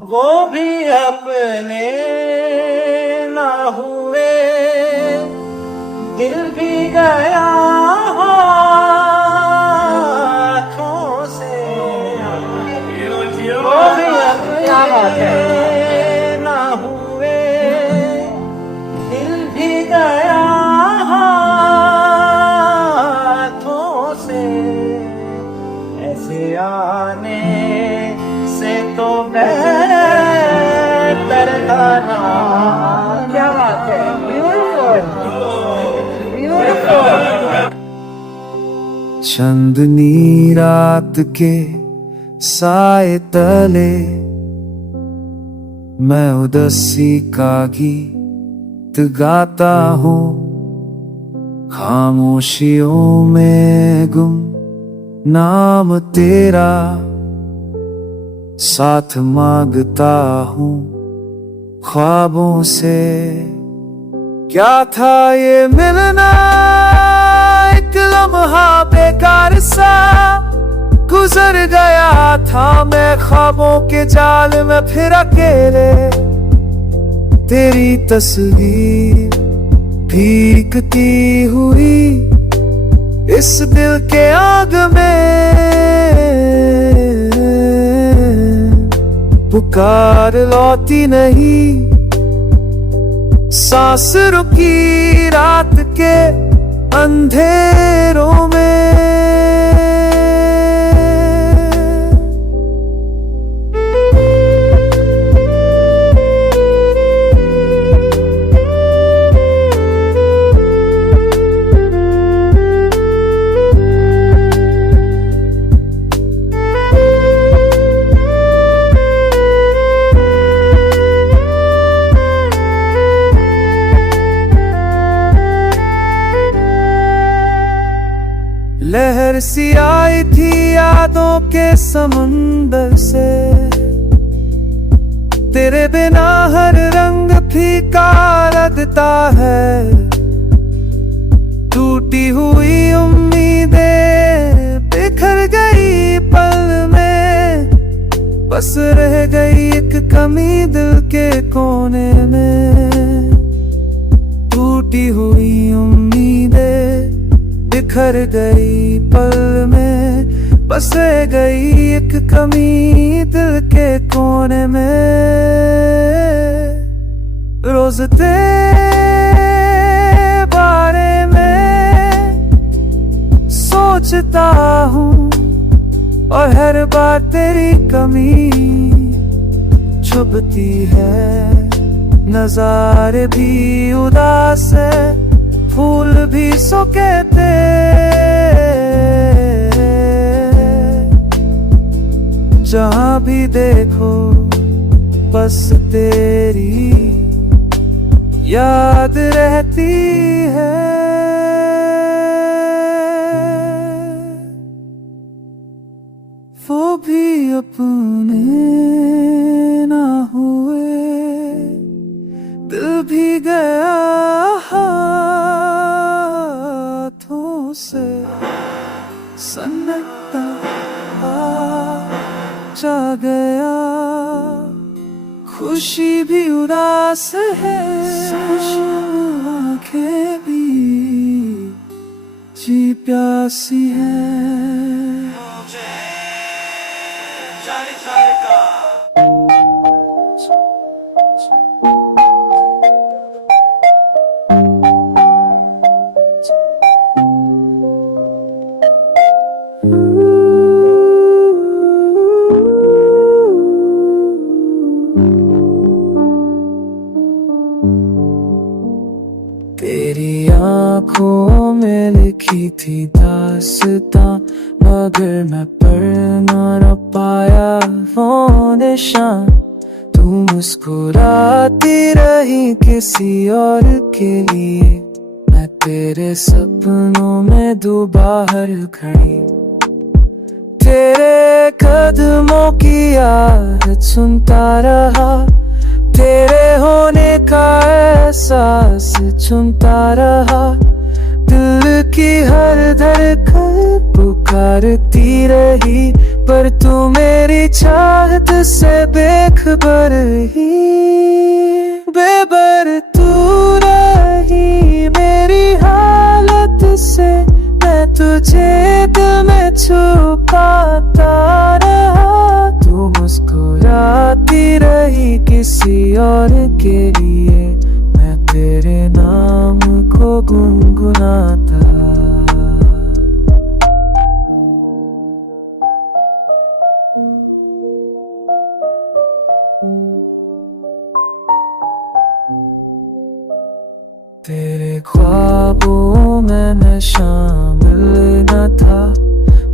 वो भी अपने ना हुए, दिल भी गया हाथों से। वो भी अपने ना हुए, दिल भी गया हाथों से। ऐसे आने से तो बेहतर था ना। क्या बात है, ब्यूटीफुल ब्यूटीफुल। चांदनी रात के साए तले मैं उदासी का गीत गाता हूँ। खामोशियों में गुम नाम तेरा साथ मांगता हूँ ख्वाबों से। क्या था ये मिलना, एक लम्हा बेकार सा गुजर गया था मैं ख्वाबों के जाल में फिर अकेले। तेरी तस्वीर भीगती हुई इस दिल के आग में, पुकार लौटी नहीं। सांस रुकी रात के अंधेरों में। लहर सी आई थी यादों के समंदर से, तेरे बिना हर रंग फीका लगता है। टूटी हुई उम्मीदें बिखर गई पल में, बस रह गई एक कमी दिल के कोने में। टूटी हुई उम्मीदें बिखर गई पल में, बस रह गई एक कमी दिल के कोने में। रोज तेरे बारे में सोचता हूँ और हर बार तेरी कमी छुपती है। नजारे भी उदास है, फूल भी सुकेते, जहाँ भी देखो बस तेरी याद रहती है। वो भी अपने ना हुए, दिल भी गया हाथों से। सन्नाटा जा गया, खुशी भी उदास है, आंखें भी जी प्यासी है। तेरी आँखों में लिखी थी दास्तां, मगर मैं पढ़ न पाया वो निशान। तू मुस्कुराती रही किसी और के लिए, मैं तेरे सपनों में दोबाहर खड़ी। तेरे कदमों की आहट सुनता रहा, तेरे होने का एहसास चुनता रहा। दिल की हर धड़कन पुकारती रही, पर तू मेरी चाहत से बेखबर ही, बेबर तू रही मेरी हालत से। मैं तुझे दिल में छुपाता रहा, तू मुस्कुराती रही किसी और के लिए, मैं तेरे नाम को गुनगुनाता। तेरे ख्वाबों में मैं शामिल न था,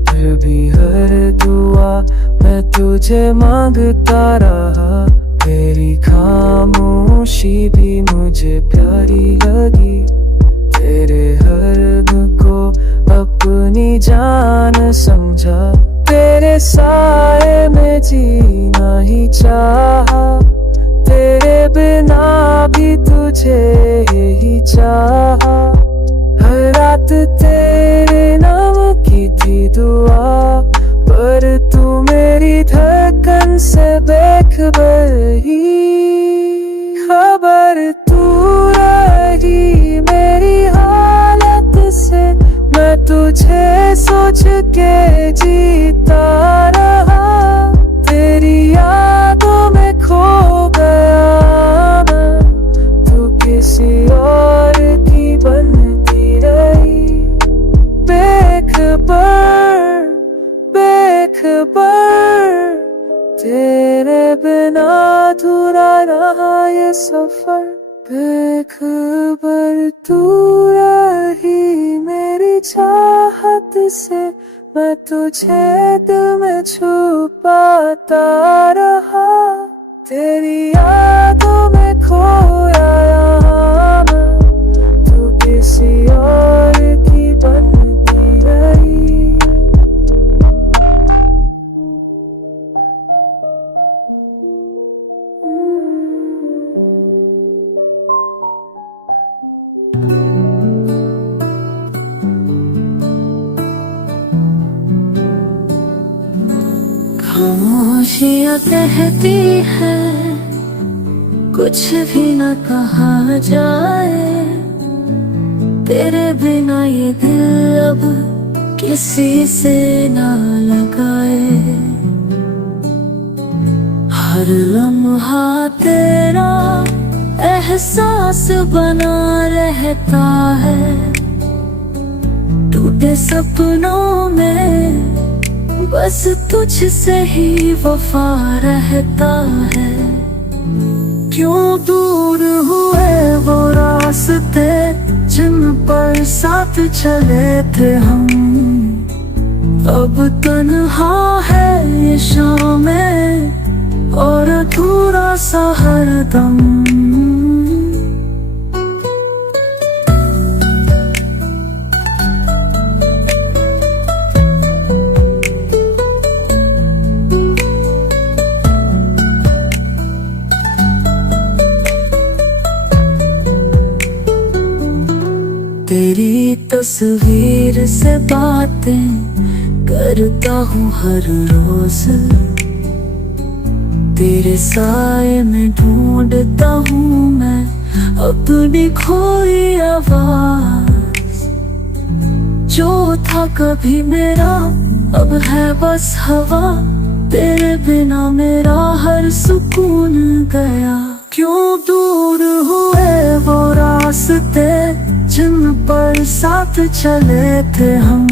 फिर भी हर दुआ मैं तुझे मांगता रहा। तेरी खामोशी भी मुझे प्यारी लगी, तेरे हर दुख को अपनी जान समझा। तेरे साए में जीना ही चाहा, तेरे बिना भी तुझे ही चाहा। हर रात तेरे नाम की थी दुआ, पर तू मेरी धड़कन से बेखबर ही, खबर तू रही मेरी हालत से। मैं तुझे सोच के जीता रहा, तेरी यादों में खो गया मैं, तू किसी और की बनती रही। बेखबर बेखबर तेरे बिना अधूरा रहा ये सफर। बेखबर तू रही मेरी चाहत से, मैं तुझे दिल में छुपाता रहा। तेरी यादों में खोया यहाँ मैं, तू किसी और की बनती रही। खामोशियाँ कहती है कुछ भी न कहा जाए, तेरे बिना ये दिल अब किसी से ना लगाए। हर लम्हा तेरा एहसास बना रहता है, टूटे सपनों में बस तुझसे ही वफा रहता है। क्यों दूर हुए वो रास्ते जिन पर साथ चले थे हम, अब तन्हा है ये शामें और अधूरा सा हरदम। तेरी तस्वीर से बातें करता हूँ हर रोज, तेरे साए में ढूंढता हूँ मैं अपनी खोई आवाज। जो था कभी मेरा अब है बस हवा, तेरे बिना मेरा हर सुकून गया। क्यों दूर हुए वो रास्ते जिन पर साथ चले थे हम,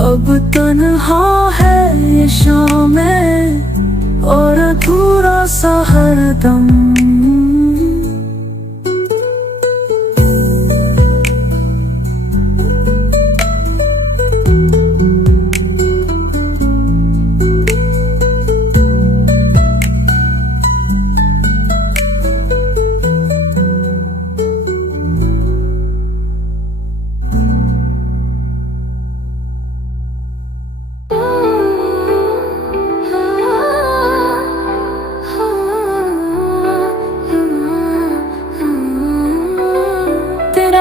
अब तन्हा है ये शामें और अधूरा सा हरदम।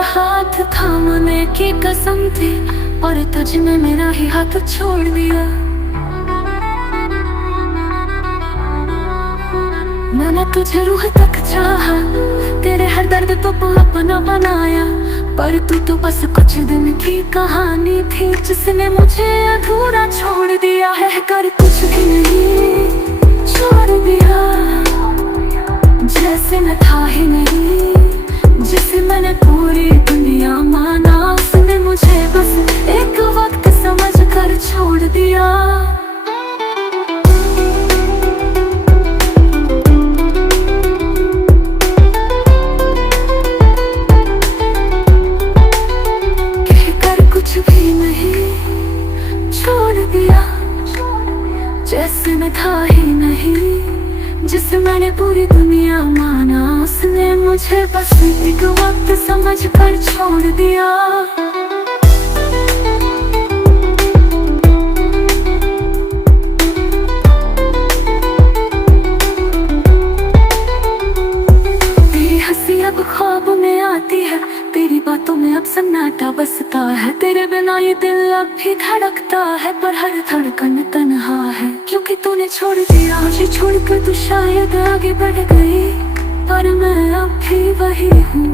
हाथ थामने की कसम थी और तुझने मेरा ही हाथ छोड़ दिया। मैंने तुझे रूह तक चाहा, तेरे हर दर्द तो अपना बनाया, पर तू तो बस कुछ दिन की कहानी थी जिसने मुझे अधूरा छोड़ दिया है। कर कुछ भी नहीं छोड़ दिया, जैसे मैं था ही नहीं, जिसे मैंने पूरी दुनिया माना, उसने मुझे बस एक वक्त समझ कर छोड़ दिया। जैसे मैं था ही नहीं, जिसे मैंने पूरी दुनिया माना, उसने मुझे बस एक वक्त समझ कर छोड़ दिया। तेरी हंसी अब ख्वाब में आती है, तेरी बातों में अब सन्नाटा बसता है, तेरे बिना ये दिल अब भी धड़कता है, पर हर धड़कन तन्हा है, क्योंकि तूने छोड़ दिया मुझे। छोड़कर तू शायद आगे बढ़ गई, पर मैं अब भी वही हूँ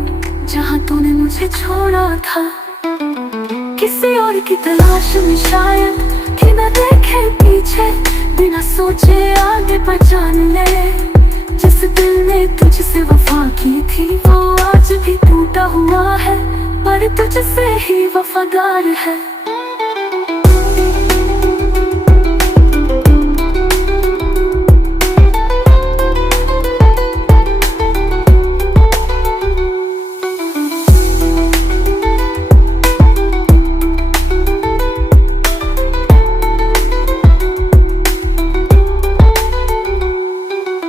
जहाँ तूने मुझे छोड़ा था। किसी और की तलाश में शायद कि न देखे पीछे, बिना सोचे आगे बढ़ जान ले। जिस दिल ने तुझसे वफा की थी वो आज भी टूटा हुआ है, पर तुझसे ही वफादार है।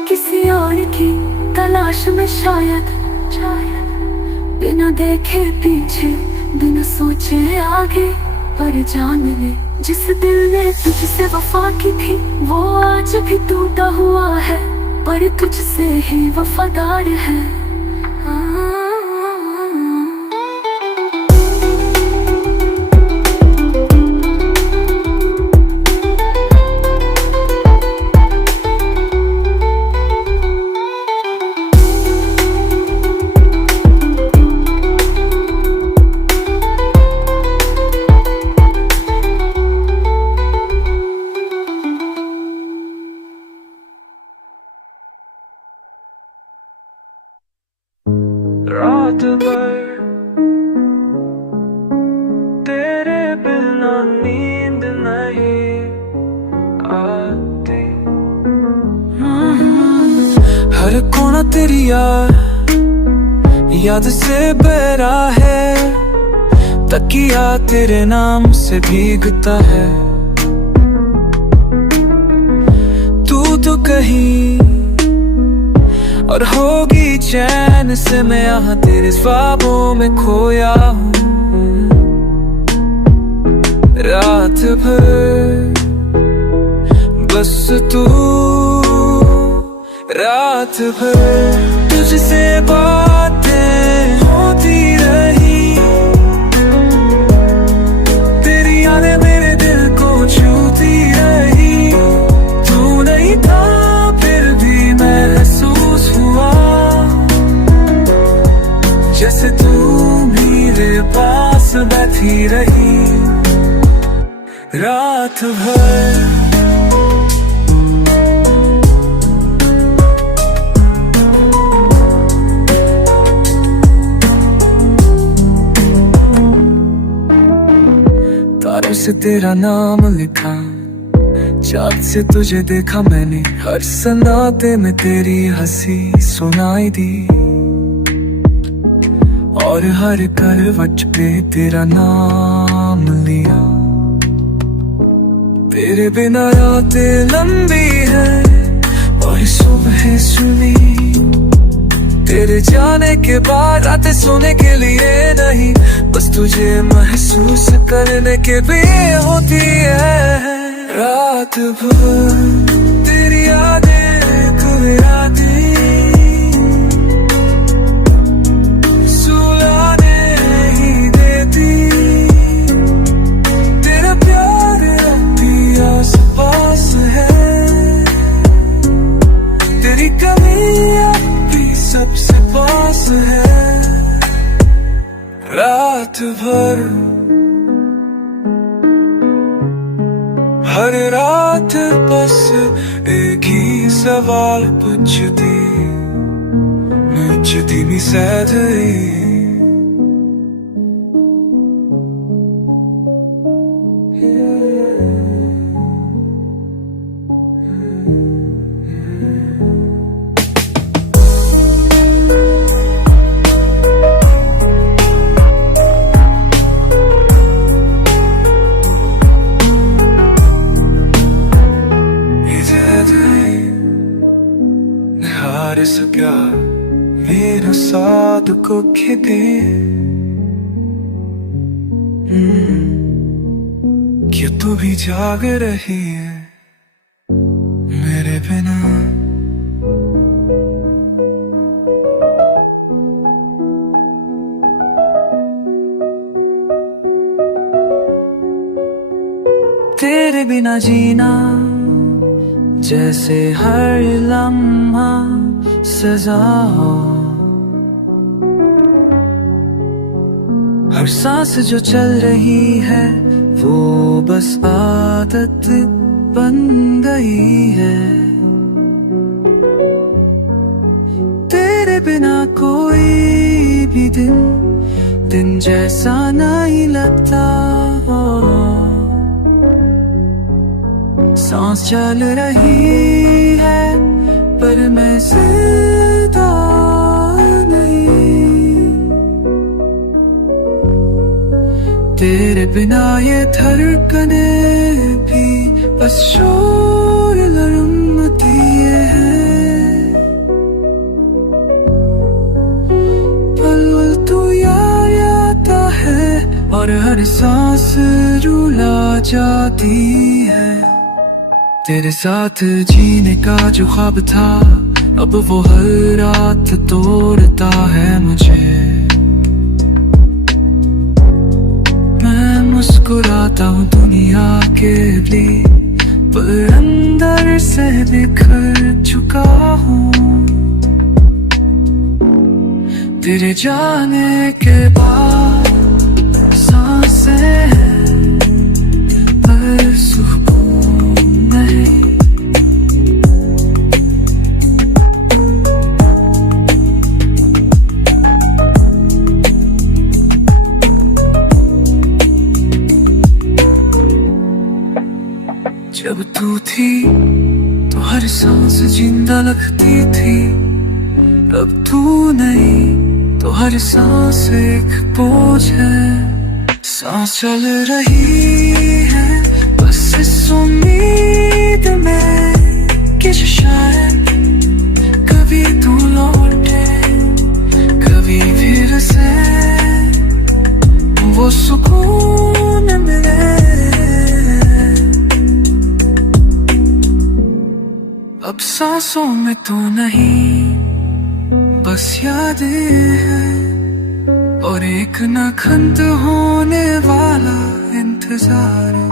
किसी और की तलाश में शायद बिना देखे पीछे, बिना सोचे आगे पर जान ले। जिस दिल ने तुझसे वफा की थी वो आज भी टूटा हुआ है, पर तुझसे ही वफादार है। रात भर तेरे बिना नींद नहीं आती, हर कोना तेरी याद से बहरा है, तकिया तेरे नाम से भीगता है। तू तो कहीं और होगी चैन से, मैं यहाँ तेरे ख्वाबों में खोया हूँ। रात भर बस तू, रात भर तुझसे बातें होती रही, तेरी यादें मेरे दिल को छूती रही। तू नहीं था फिर भी महसूस हुआ, जैसे तू मेरे पास बैठी रही रात भर। तारों से तेरा नाम लिखा, चाँद से तुझे देखा मैंने, हर सन्नाटे में तेरी हंसी सुनाई दी, और हर करवट पे तेरा नाम लिया। तेरे बिना रातें लंबी है और सुबह सुनी, तेरे जाने के बाद रातें सोने के लिए नहीं, बस तुझे महसूस करने के लिए होती है। रात भर तेरी यादें घुराती, सुलाने ही देती, तेरा प्यार अभी आस पास है, तेरी कमी है रात भर, हर रात बस एक ही सवाल पुछदी भी सैधई। सका मेरा साथ को खेते क्या तू भी जाग रही है मेरे बिना? तेरे बिना जीना जैसे हर लम्हा सजा हो, हर सांस जो चल रही है वो बस आदत बन गई है। तेरे बिना कोई भी दिन जैसा नहीं लगता हो। सांस चल रही है पर मैं जिंदा नहीं। तेरे बिना ये धड़कने भी बस शोर लड़मती है। पल तू याद आता है और हर सांस रुला जाती है। तेरे साथ जीने का जो ख्वाब था अब वो हर रात तोड़ता है मुझे। मैं मुस्कुराता हूँ दुनिया के लिए पर अंदर से बिखर चुका हूँ। तेरे जाने के बाद सांसें पर सुकून जब तू थी तो हर सांस जिंदा लगती थी। अब तू नहीं तो हर सांस एक बोझ है। सांस चल रही है बस इस उम्मीद में कि शायद कभी तू लौटे, कभी फिर से वो सुकून मिले। अब सांसों में तू नहीं बस यादें हैं और एक न खत्म होने वाला इंतजार है।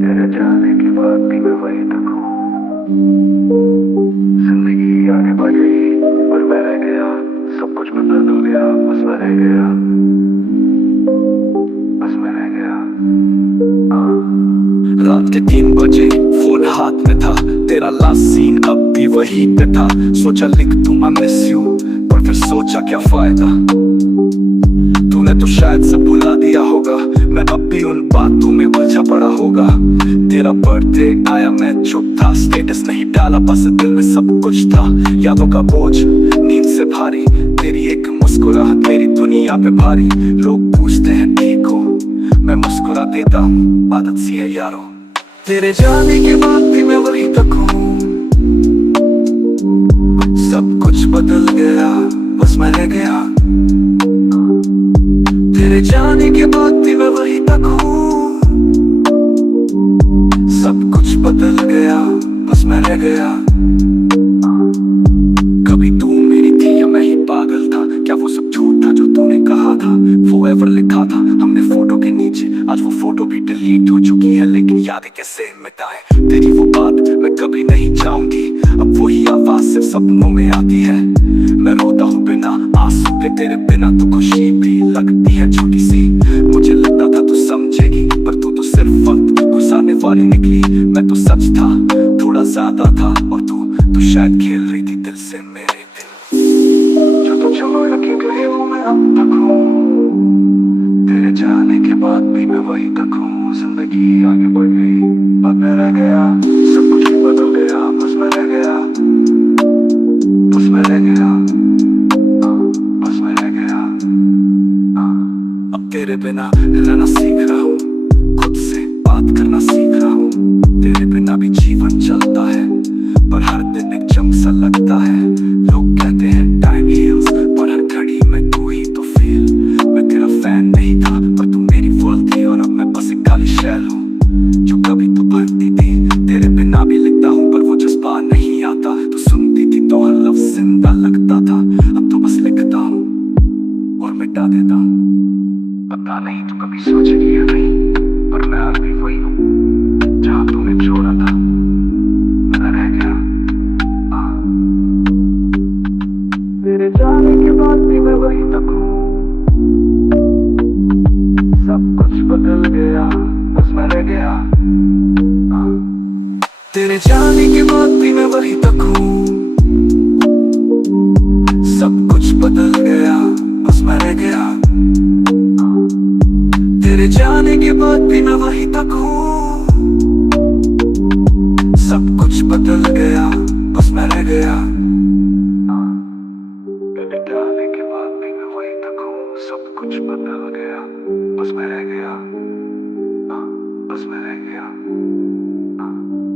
तेरे जाने के बाद भी मैं वही तक हूँ। जिंदगी आगे बढ़ गई पर मैं रह गया। सब कुछ बदल हो गया बस मैं रह गया, बस मैं रह गया। रात के 3 बजे फोन हाथ में था, तेरा लास्ट सीन अब भी वही पे था। सोचा लिख दूँ I miss you पर फिर सोचा क्या फायदा, तूने तो शायद से भुला दिया होगा। मैं अब भी उन बातों में उलझा पड़ा होगा। तेरा बर्थडे आया मैं चुप था, स्टेटस नहीं डाला बस दिल में सब कुछ था। यादों का बोझ नींद से भारी, तेरी एक मुस्कुराहट मेरी दुनिया पे भारी। लोग पूछते हैं ठीक हो, मैं मुस्कुरा देता हूँ आदत सी है यारो। तेरे जाने के बाद भी मैं वही तक हूँ। सब कुछ बदल गया बस मैं रह गया। तेरे जाने के बाद भी मैं वही तक हूँ। सब कुछ बदल गया, बस मैं रह गया। कभी तू मेरी थी या मैं ही पागल था? क्या वो सब झूठ था जो तूने कहा था? forever लिखा था हमने फोटो के नीचे, आज वो फोटो भी डिलीट हो चुकी है, लेकिन यादें कैसे मिटाएं? तेरी वो बात मैं कभी नहीं चाहूंगी, अब वही आवाज सिर्फ सपनों में आती है। मैं रोता हूँ बिना आंसू के, तेरे बिना तो खुशी भी लगती है छोटी सी। मुझे लगता था तू समझेगी, पर तू तो सिर्फ वक्त गुजारने वाली निकली। मैं तो सच था, थोड़ा ज्यादा था, और तू शायद खेल रही थी दिल से मेरे दिल। जो तू छोड़ के गई वो मैं अब तक हूँ, तेरे जाने के बाद भी मैं वही तक हूँ। जिंदगी आगे बढ़ गई, अब मैं रह गया, सब कुछ बदल गया, बस मैं रह गया, बस मैं रह गया, बस मैं रह गया। अब तेरे बिना रहना सीख रहा हूँ, खुद से बात करना सीख रहा हूँ। तेरे बिना भी जीवन चलता है, पर हर दिन एक जंग सा लगता है। लोग कहते हैं टाइम हील्स, पर हर घड़ी में तू ही तो फील। मैं तेरा फैन नहीं था, पर तू मेरी वर्ल्ड थी, और अब मैं बस एक काली शैल हूँ जो कभी तो भरती थी। तेरे बिना भी लिखता हूँ, पर वो जज्बा नहीं आता। तू सुनती थी तो हर लफ्ज़ जिंदा लगता था, अब तो बस लिखता हूँ और मिटा देता हूँ। पता नहीं तू कभी सोचेगी या नहीं, पर मैं आज भी वही हूँ जहाँ तूने छोड़ा था, मैं रह गया। तेरे जाने के बाद भी मैं वही तक हूँ, सब कुछ बदल गया, बस मैं रह गया। तेरे जाने के बाद भी मैं वही तक हूँ, सब कुछ बदल गया, बस मैं रह गया। तेरे जाने के बाद भी मैं वही तक हूँ, सब कुछ बदल गया, बस मैं रह गया। तेरे जाने के बाद भी मैं वही तक हूँ, सब कुछ बदल गया, बस मैं रह गया, बस मैं रह गया,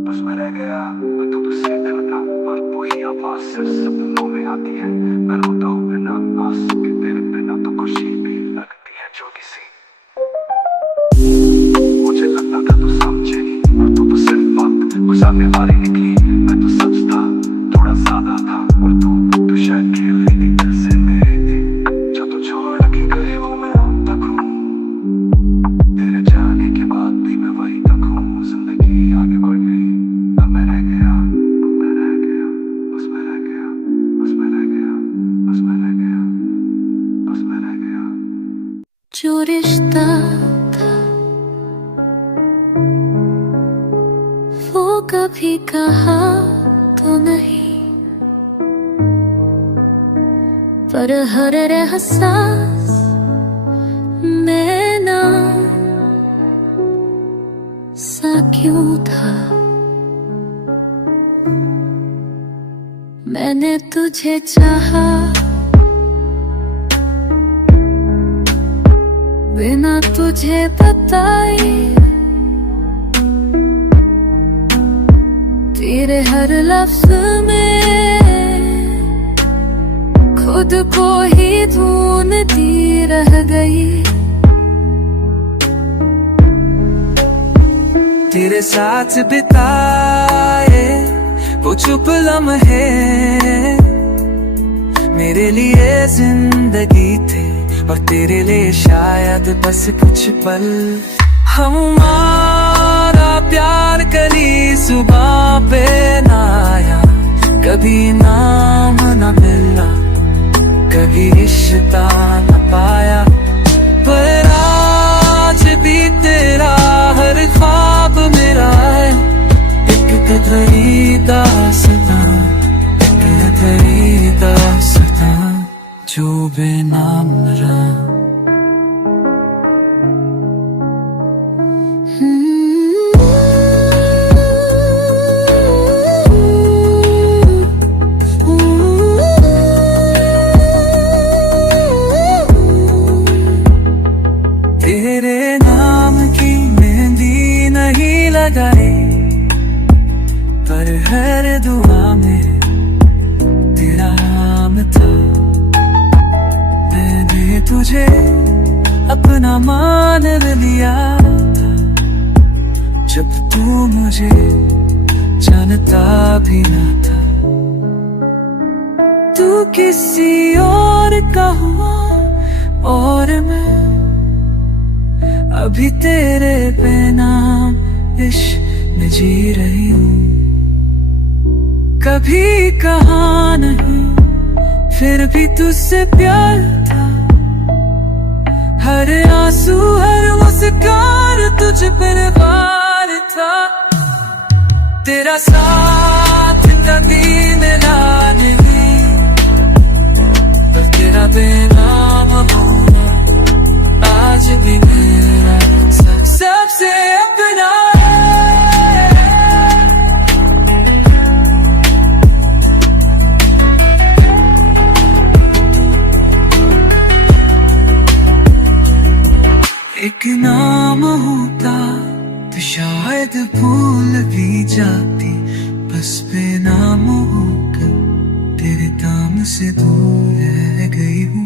बस मैं रह गया। मैं तो तुझसे डरता, पर वही आवाज सिर्फ सपनों में आती है। मैं रोता हूँ बिना आंसू के, तेरे बिना तो खुशी भी लगती है छोटी सी। मुझे लगता था तू समझेगी, पर तू तो सिर्फ वक्त गुजारने वाली निकली। मैं तो सच था, थोड़ा ज्यादा था, और तू शायद खेल रही थी दिल से मेरे दिल। जो तू छोड़ के गई वो मैं अब तक हूँ, तेरे जाने के बाद भी मैं वही तक हूँ। जिंदगी आगे बढ़ गई, अब मैं रह गया, मैं रह गया, बस मैं रह गया, बस मैं रह गया, बस मैं रह गया, बस मैं रह गया। जो रिश्ता था वो कभी कहा तो नहीं, पर हर एहसास में ना सा क्यों था। मैंने तुझे चाहा बिना तुझे बताए, तेरे हर लफ्ज़ में खुद को ही ढूंढती रह गई। तेरे साथ बिताए वो चुप लम्हे मेरे लिए जिंदगी थे, और तेरे लिए शायद बस कुछ पल। हमारा प्यार कली सुबह पे ना आया, कभी नाम न मिला, कभी रिश्ता न पाया, पर आज भी तेरा हर ख्वाब मेरा है। एक कदरी दास्तां, एक कदरी दास्तां जो बेनाम रहा। तेरे नाम की मेहंदी नहीं लगाई, पर हर दुआ में तेरा नाम था। मैंने तुझे अपना मान लिया था, जब तू मुझे जानता भी ना था। तू किसी और का हुआ और मैं अभी तेरे बिना इश्क में जी रही हूँ। कभी कहा नहीं फिर भी तुझसे प्यार था, हर आंसू हर मुस्कान तुझ पर वार था। तेरा साथ कभी मिला नहीं, पर तेरा बेनाम होना आज भी मेरा सबसे अपना है। एक नाम होता तो शायद भूल भी जाती, बस बेनाम होकर तेरे दाम से दूर रह गई हूँ।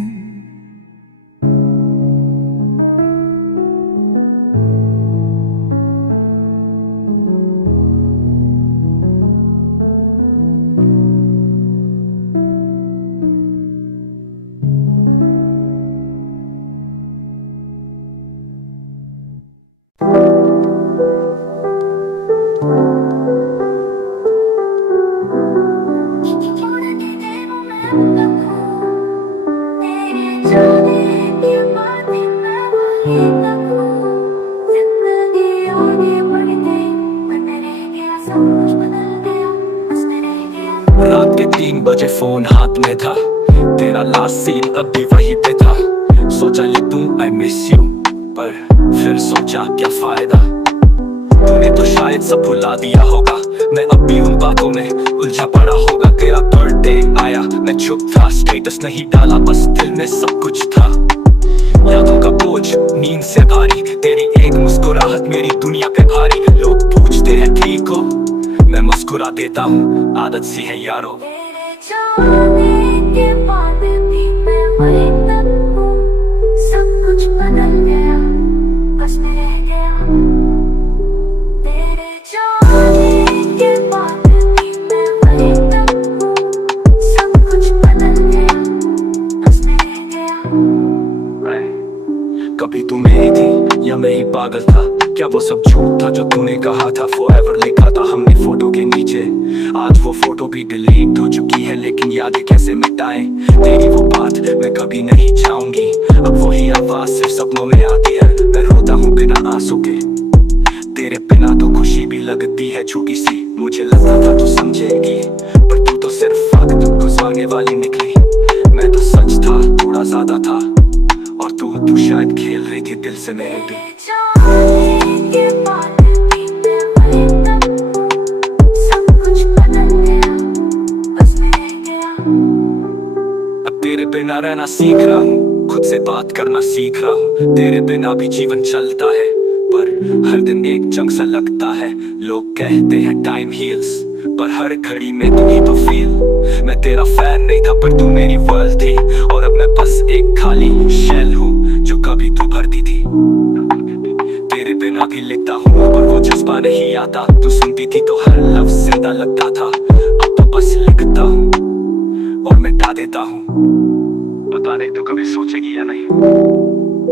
रात के 3 बजे फोन हाथ में था, तेरा लास्ट सीन अभी वहीं पे था। सोचा लिख दूं आई मिस यू, पर फिर सोचा क्या फायदा। तूने तो शायद सब भुला दिया होगा, मैं अब भी उन बातों में उलझा पड़ा होगा। तेरा बर्थडे आया मैं चुप था, स्टेटस नहीं डाला बस दिल में सब कुछ था। यादों का बोझ नींद से भारी, तेरी एक मुस्कुराहट मेरी दुनिया पे भारी। लोग पूछते हैं ठीक हो, मैं मुस्कुरा देता हूँ, आदत सी है यारो। तेरे जाने के बाद भी मैं वहीं तक हूँ, सब कुछ बदल गया बस मैं रह गया। तेरे जाने के बाद भी मैं वहीं तक हूँ, सब कुछ बदल गया बस मैं रह गया। कभी तू मेरी थी या मैं ही पागल था, क्या वो सब झूठ था जो तूने कहा था। forever लिखा था हमने फोटो के नीचे, आज वो फोटो भी डिलीट हो चुकी है, लेकिन यादें कैसे मिटाएं। तेरी वो बात मैं कभी नहीं चाहूंगी, अब वही आवाज सिर्फ सपनों में आती है। मैं रोता हूँ बिना आंसू के, तेरे बिना तो खुशी भी लगती है छोटी सी। मुझे लगता था तू समझेगी, पर तू तो सिर्फ वक्त गुजारने वाली निकली। मैं तो सच था थोड़ा ज्यादा था, और तू शायद खेल रही थी दिल से मेरे भी। अब तेरे बिना रहना सीख रहा हूँ, खुद से बात करना सीख रहा हूँ। तेरे बिना भी जीवन चलता है, पर हर दिन एक जंग सा लगता है। लोग कहते हैं टाइम हील्स, पर हर घड़ी में तू ही तो फील। मैं तेरा फैन नहीं था पर तू मेरी वर्ल्ड थी, और अब मैं बस एक खाली शेल हूँ जो कभी तू भरती थी। तेरे बिना भी लिखता हूँ पर वो जज्बा नहीं आता, तू सुनती थी तो हर लफ्ज जिंदा लगता था। अब तो बस लिखता हूँ और मिटा देता हूँ। पता नहीं तू कभी सोचेगी या नहीं,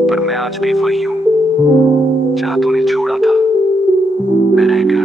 पर मैं आज भी वही हूँ जहाँ तूने छोड़ा था मैं रह गया।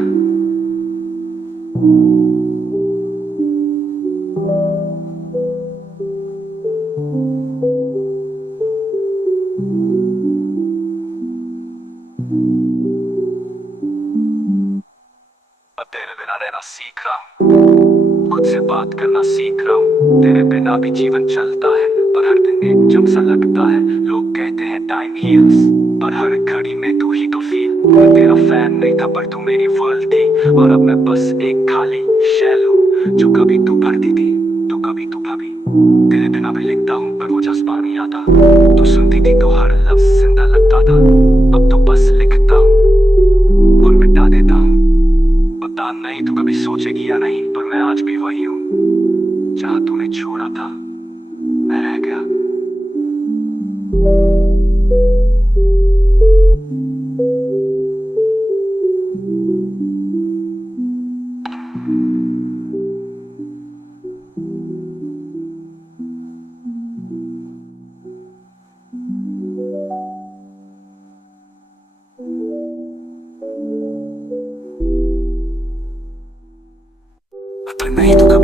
अब तेरे बिना रहना सीख रहा हूँ, खुद से बात करना सीख रहा हूँ। तेरे बिना भी जीवन चलता है, पर हर दिन एक जंग सा लगता है। लोग कहते हैं टाइम हील्स, पर हर घड़ी में तू ही तो फील। मैं तेरा फैन नहीं था पर तू मेरी वर्ल्ड थी, और अब मैं बस एक खाली शेल हूँ जो कभी तू भरती थी तो कभी तू भाभी। तेरे बिना भी लिखता हूँ पर वो जज्बा नहीं आता, तू सुनती थी तो हर लफ्ज जिंदा लगता था। अब तो बस लिखता हूँ और मिटा देता हूँ। पता नहीं तू कभी सोचेगी या नहीं, पर मैं आज भी वही हूँ जहाँ तूने छोड़ा था मैं रह गया।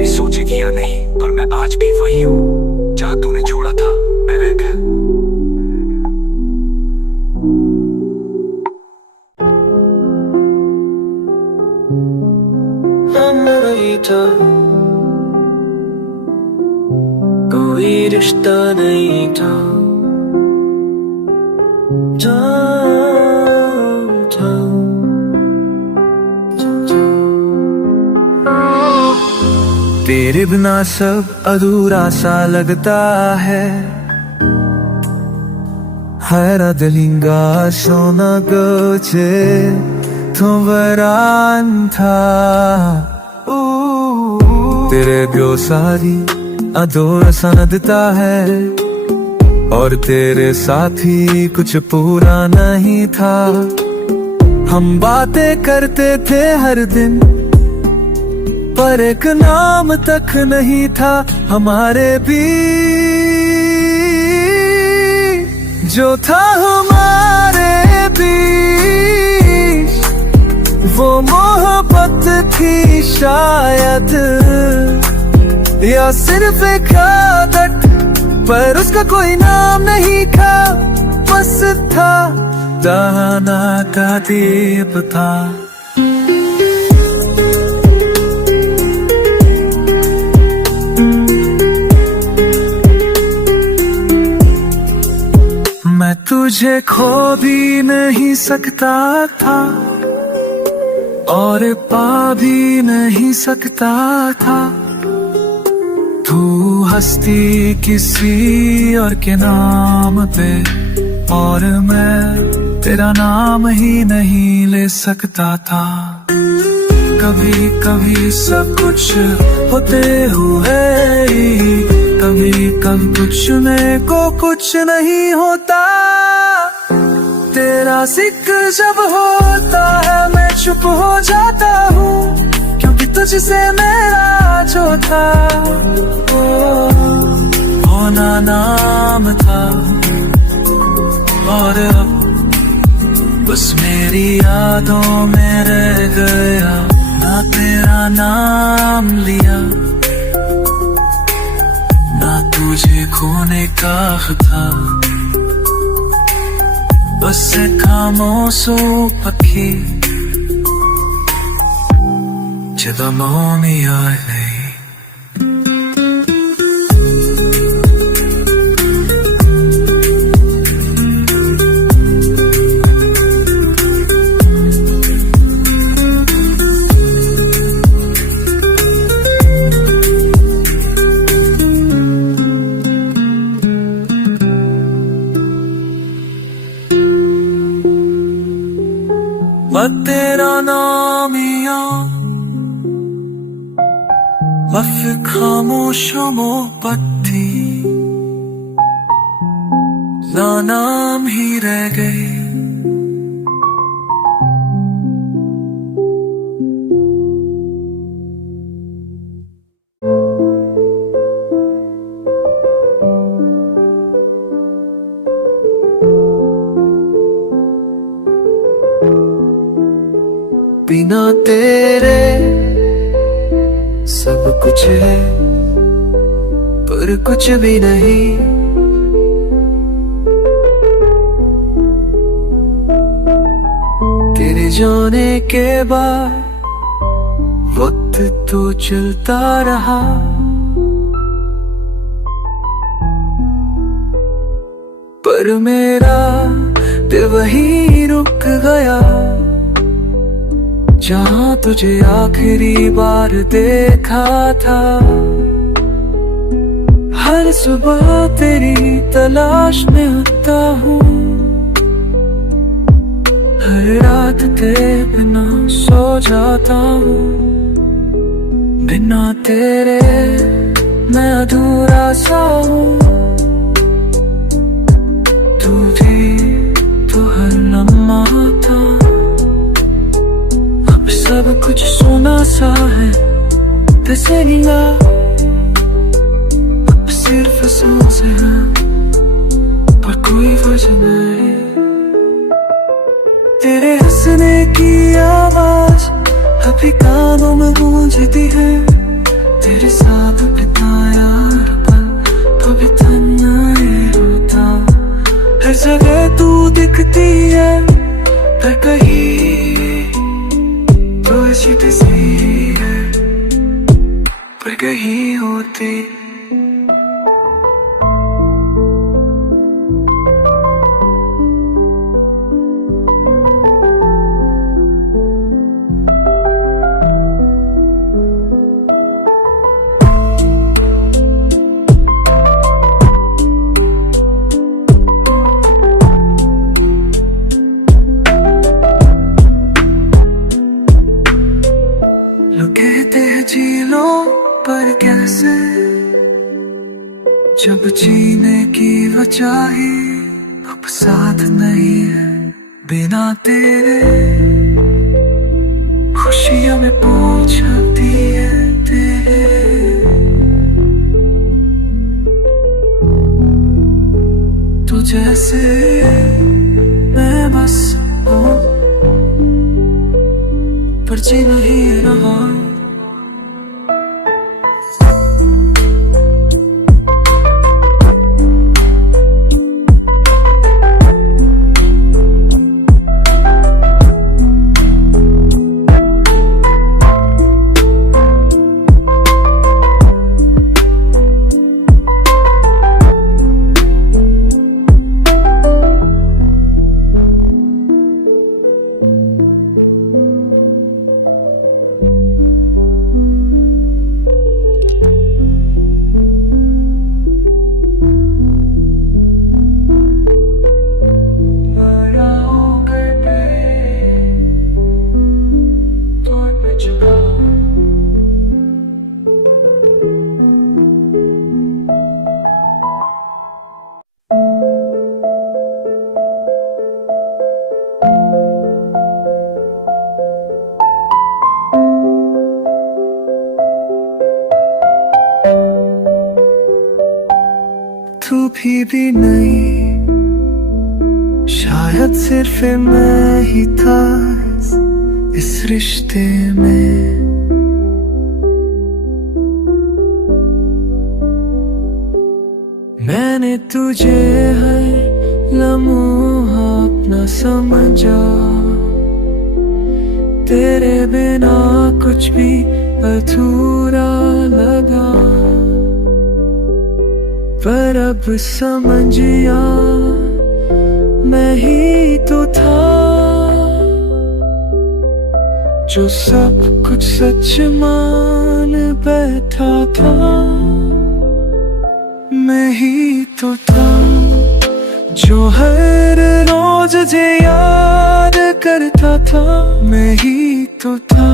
सोचेगी या नहीं, पर मैं आज भी वही हूँ। जहाँ तूने छोड़ा था मैं रह गया। नहीं था कोई रिश्ता नहीं था, तेरे बिना सब अधूरा सा लगता है। हरा दिलिंगा सोना गोचे तो वरान था। तेरे ब्यो सारी अधूरा सनदता है, और तेरे साथी कुछ पूरा नहीं था। हम बातें करते थे हर दिन, पर एक नाम तक नहीं था हमारे बीच। जो था हमारे बीच वो मोहब्बत थी शायद, या सिर्फ एक आदत, पर उसका कोई नाम नहीं था। बस था दाना का दीप था। मैं तुझे खो भी नहीं सकता था, और पा भी नहीं सकता था। तू हस्ती किसी और के नाम पे, और मैं तेरा नाम ही नहीं ले सकता था। कभी कभी सब कुछ होते हुए, कभी कभी पूछने को कुछ नहीं होता। तेरा जिक्र जब होता है मैं चुप हो जाता हूँ, क्योंकि तुझसे मेरा जो था वो होना नाम था। और अब बस मेरी यादों में रह गया, ना तेरा नाम लिया, ना तुझे खोने का था। बस खामोशो पक्षी जदा मोमी आए। तेरा नाम या वफ खामोशो मोहब्बत थी, ना नाम ही रह गए। बिना तेरे सब कुछ है, पर कुछ भी नहीं। तेरे जाने के बाद वक्त तो चलता रहा, पर मेरा दिल वहीं रुक गया जहाँ तुझे आखिरी बार देखा था। हर सुबह तेरी तलाश में आता हूँ, हर रात तेरे बिना सो जाता हूँ। बिना तेरे मैं अधूरा सा हूँ, तू भी तो हर लम्हा था। सब कुछ सोना सा है दिसेगा, अब सिर्फ सांसें हैं पर कोई वजह नहीं। तेरे हंसने की आवाज अभी कानों में गूंजती है, तेरे साथ बिताया पल कभी तन्हाई होता। हर जगह तू दिखती है पर कहीं तो ऐसी तस्वीर है पर कहीं होती। लोग कहते हैं जी लो पर कैसे, जब जीने की वजह ही अब साथ नहीं है। बिना तेरे खुशियां में पूछती है तेरे, तू जैसे मैं बस हूँ पर जी नहीं रहा। तू भी नहीं, शायद सिर्फ मैं ही था इस रिश्ते में। मैंने तुझे हर लम्हा अपना समझा, तेरे बिना कुछ भी अधूरा लगा। पर अब समझिया मैं ही तो था जो सब कुछ सच मान बैठा था। मैं ही तो था जो हर रोज तुझे याद करता था। मैं ही तो था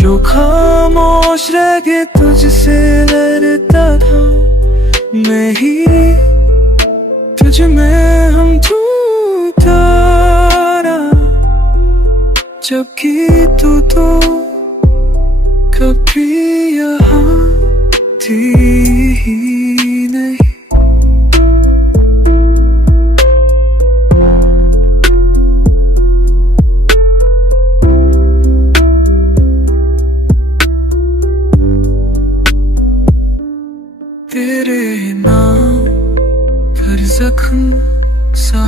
जो खामोश रह के तुझसे लड़ता था। मैं ही तुझ में हम झूठा जबकि तू तो कभी यहाँ थी ही नहीं। तेरे नाम पर जख्म सा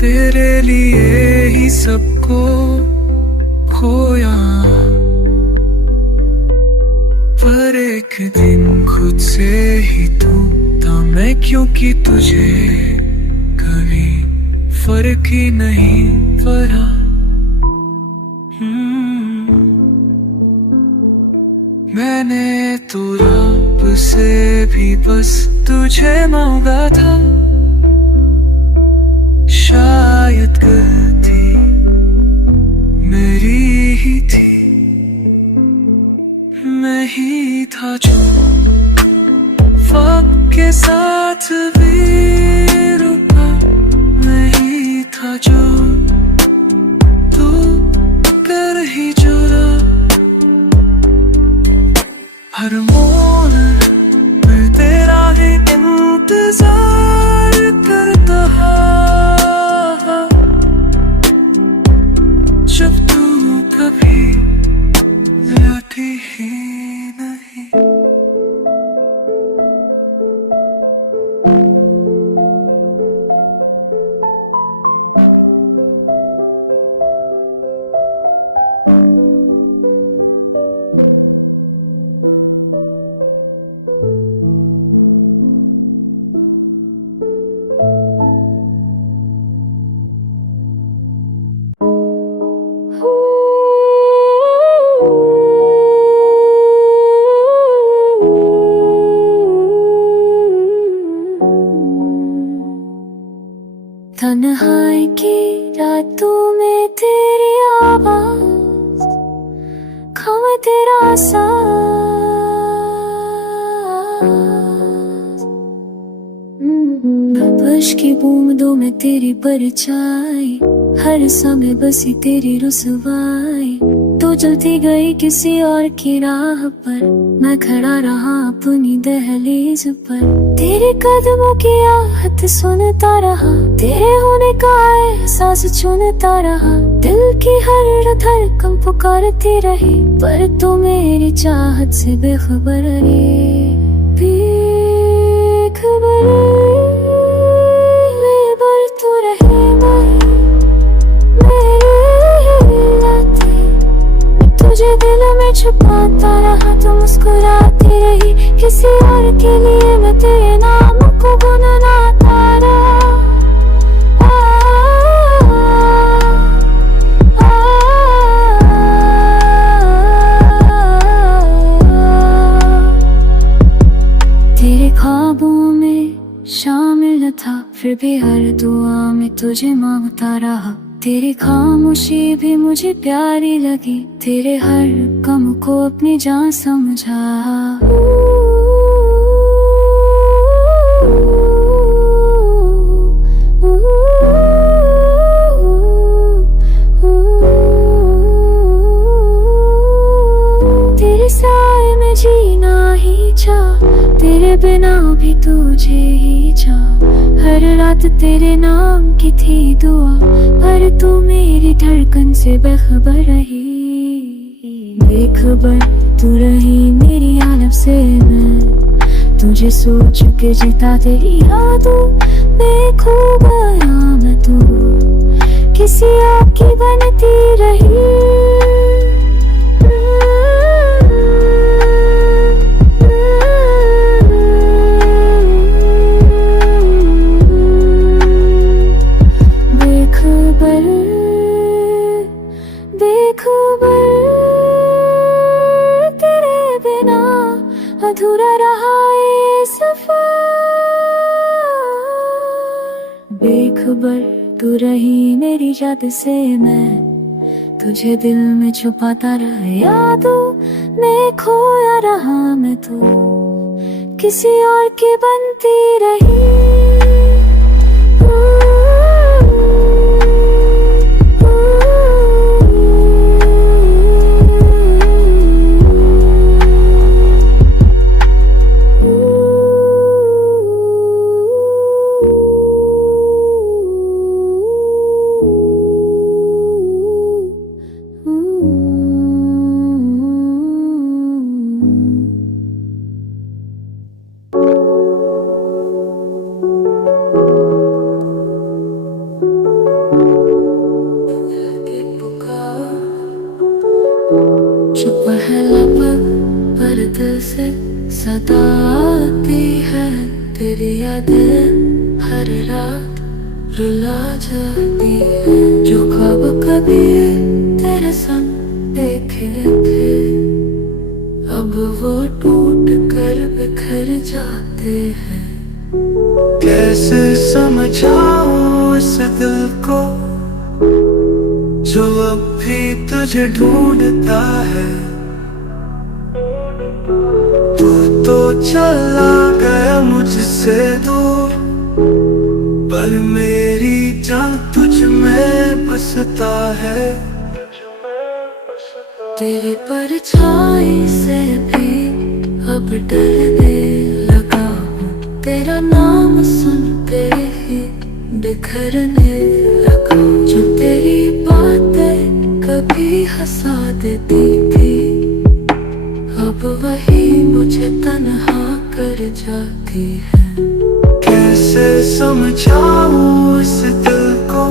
तेरे लिए ही सबको खोया। पर एक दिन खुद से ही टूटा मैं, क्योंकि तुझे कभी फर्क ही नहीं पड़ा। मैंने तो रब से भी बस तुझे मांगा था, शायद गलती मेरी ही थी। मैं ही था जो वक्त के साथ भी रुका। मैं ही था जो तू कर ही जुड़ा। हर मोड़ में तेरा ही इंतजार करता जब तू कभी तन्हाई की रातों में तेरी आवाज, खाम तेरा साथ, बश की बूंदों में तेरी परछाई, हर समय बसी तेरी रुसवाई। तो चलती गई किसी और की राह पर, मैं खड़ा रहा अपनी दहलीज पर। तेरे कदमों की आहट सुनता रहा, तेरे होने का एहसास चुनता रहा। दिल की हर धड़कन पुकारती रही, पर तू मेरी चाहत से बेखबर रही। बेखबर तू रहे तुझे दिल में छुपाता रहा, तू मुस्कुराती रही। किसी और के लिए मैं तेरे नाम को गुनगुनाता रहा। तेरे ख्वाबों में शामिल था, फिर भी हर दुआ में तुझे मांगता रहा। तेरी खामोशी भी मुझे प्यारी लगी, तेरे हर गम को अपनी जान समझा। तेरे साए में जीना ही चाह, तेरे बिना भी तुझे ही चाह। हर रात तेरे नाम की थी दुआ, पर तू मेरी धड़कन से बेखबर रही। बेखबर तू रही मेरी आलम से, मैं तुझे सोच के जीता तेरी यादों में खो गया। मैं तू किसी और की बनती रही। तेरे बिना अधूरा रहा ये सफर। बेखबर तू रही मेरी याद से, मैं तुझे दिल में छुपाता रहा। यादों में खोया रहा मैं, तू किसी और की बनती रही। चुप है लब पर दिल से सदा आती है, तेरी यादें हर रात रुला जाती है। जो ख्वाब कभी तेरे संग देखे थे, अब वो टूट कर बिखर जाते हैं। कैसे समझाऊं इस दिल को जो अब भी तुझे ढूंढता है। तू तो चला गया मुझसे दूर, पर मेरी जान तुझ में बसता है। तेरी परछाई से भी अब डरने लगा हूँ, तेरा नाम सुनते ही बिखरने लगा। जो तेरी बातें कभी हंसा देती थी, अब वही मुझे तन्हा कर जाती है। कैसे समझाऊं इस दिल को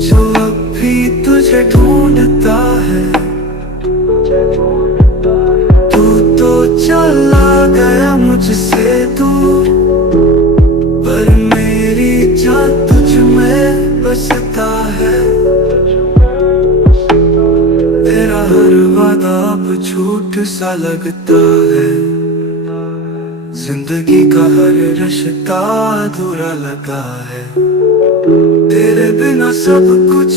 जो अब भी तुझे ढूंढता है। तू तो चला गया मुझसे दूर, पर मेरी जान तुझ में बसता है। तेरा हर वादा अब झूठ सा लगता है। जिंदगी का हर रिश्ता अधूरा लगा है, तेरे बिना सब कुछ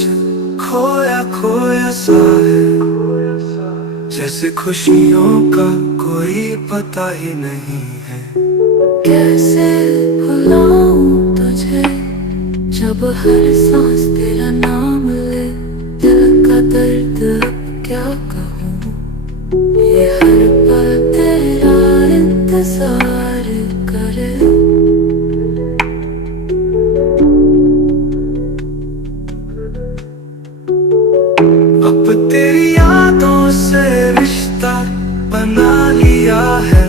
खोया खोया सा है, जैसे खुशियों का कोई पता ही नहीं है। कैसे भुलाऊं तुझे जब हर सांस तेरा नाम ले, दिल का दर्द अब क्या कहूँ, ये हर पल तेरा इंतजार करे। अब तेरी यादों से रिश्ता बना लिया है,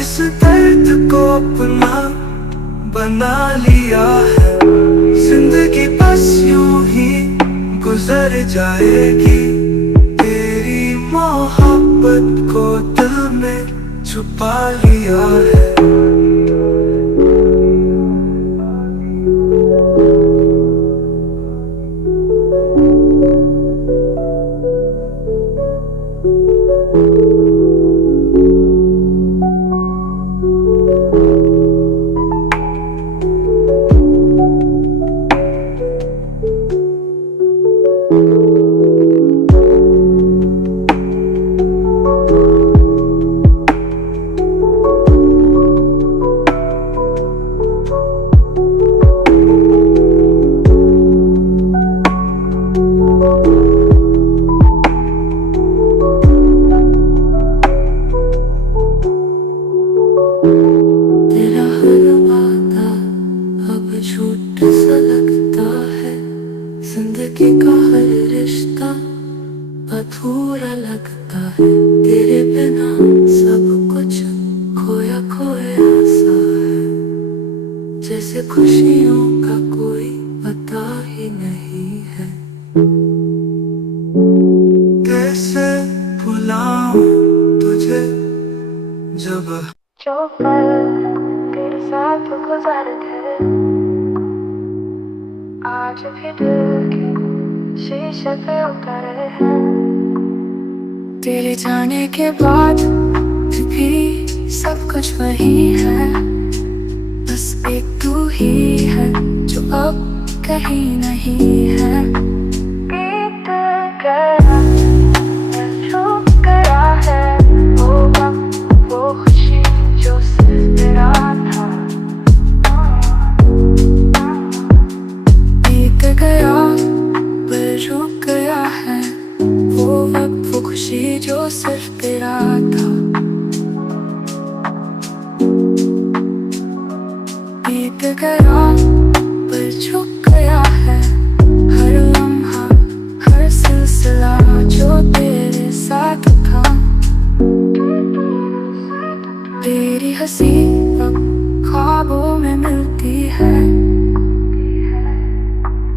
इस दर्द को अपना बना लिया है। जिंदगी बस यूं ही गुजर जाएगी, तेरी मोहब्बत को दिल में छुपा लिया है। तेरा हर वादा अब झूठ सा लगता है, जिंदगी का हर रिश्ता अधूरा लगता है, तेरे बिना सब कुछ खोया खोया सा है, जैसे खुशियों का कोई पता ही नहीं है। कैसे भुलाऊं तुझे जब जो पल तेरे साथ गुजारे थे, आज भी दिल के शीशे पे उतरे हैं। तेरे जाने के बाद भी सब कुछ वही है, बस एक तू ही है जो अब कहीं नहीं है। बीत गया, छूट गया है वो वक्त, वो खुशी जो सिर्फ तेरा था। बीत गया पर रुक गया है वो वक्त, वो खुशी जो सिर्फ तेरा था। बीत गया पर झुक गया है हर लम्हा, हर सिलसिला जो तेरे साथ था। तेरी हंसी अब ख्वाबों में मिलती है,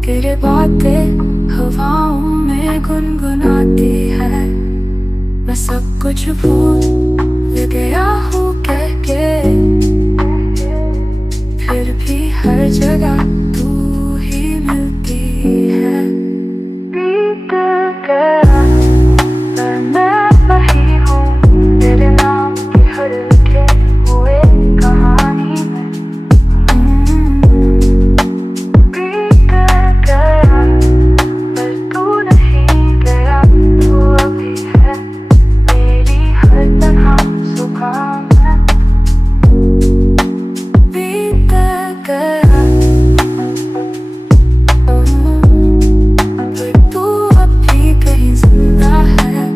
तेरे बातें हवाओं में गुनगुनाती है। मैं सब कुछ भूल गया हूँ कह के, फिर भी हर जगह तू ही मिलती है। बीत गया पर मैं वही हूँ, तेरे नाम की हर लिखे हुए कहानी में। बीत गया पर तू नहीं गया, तू अभी है मेरी हर तन्हा जुबान में। बीत गया पर तू अभी कहीं जिंदा है।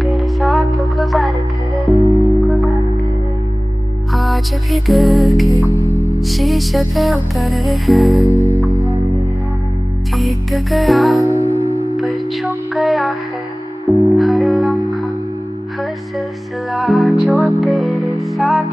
तेरे साथ गुजारे थे, आज भी दिल के शीशे पे उतरे हैं। बीत गया पर छुप गया है हर लम्हा, हर सिलसिला जो तेरे साथ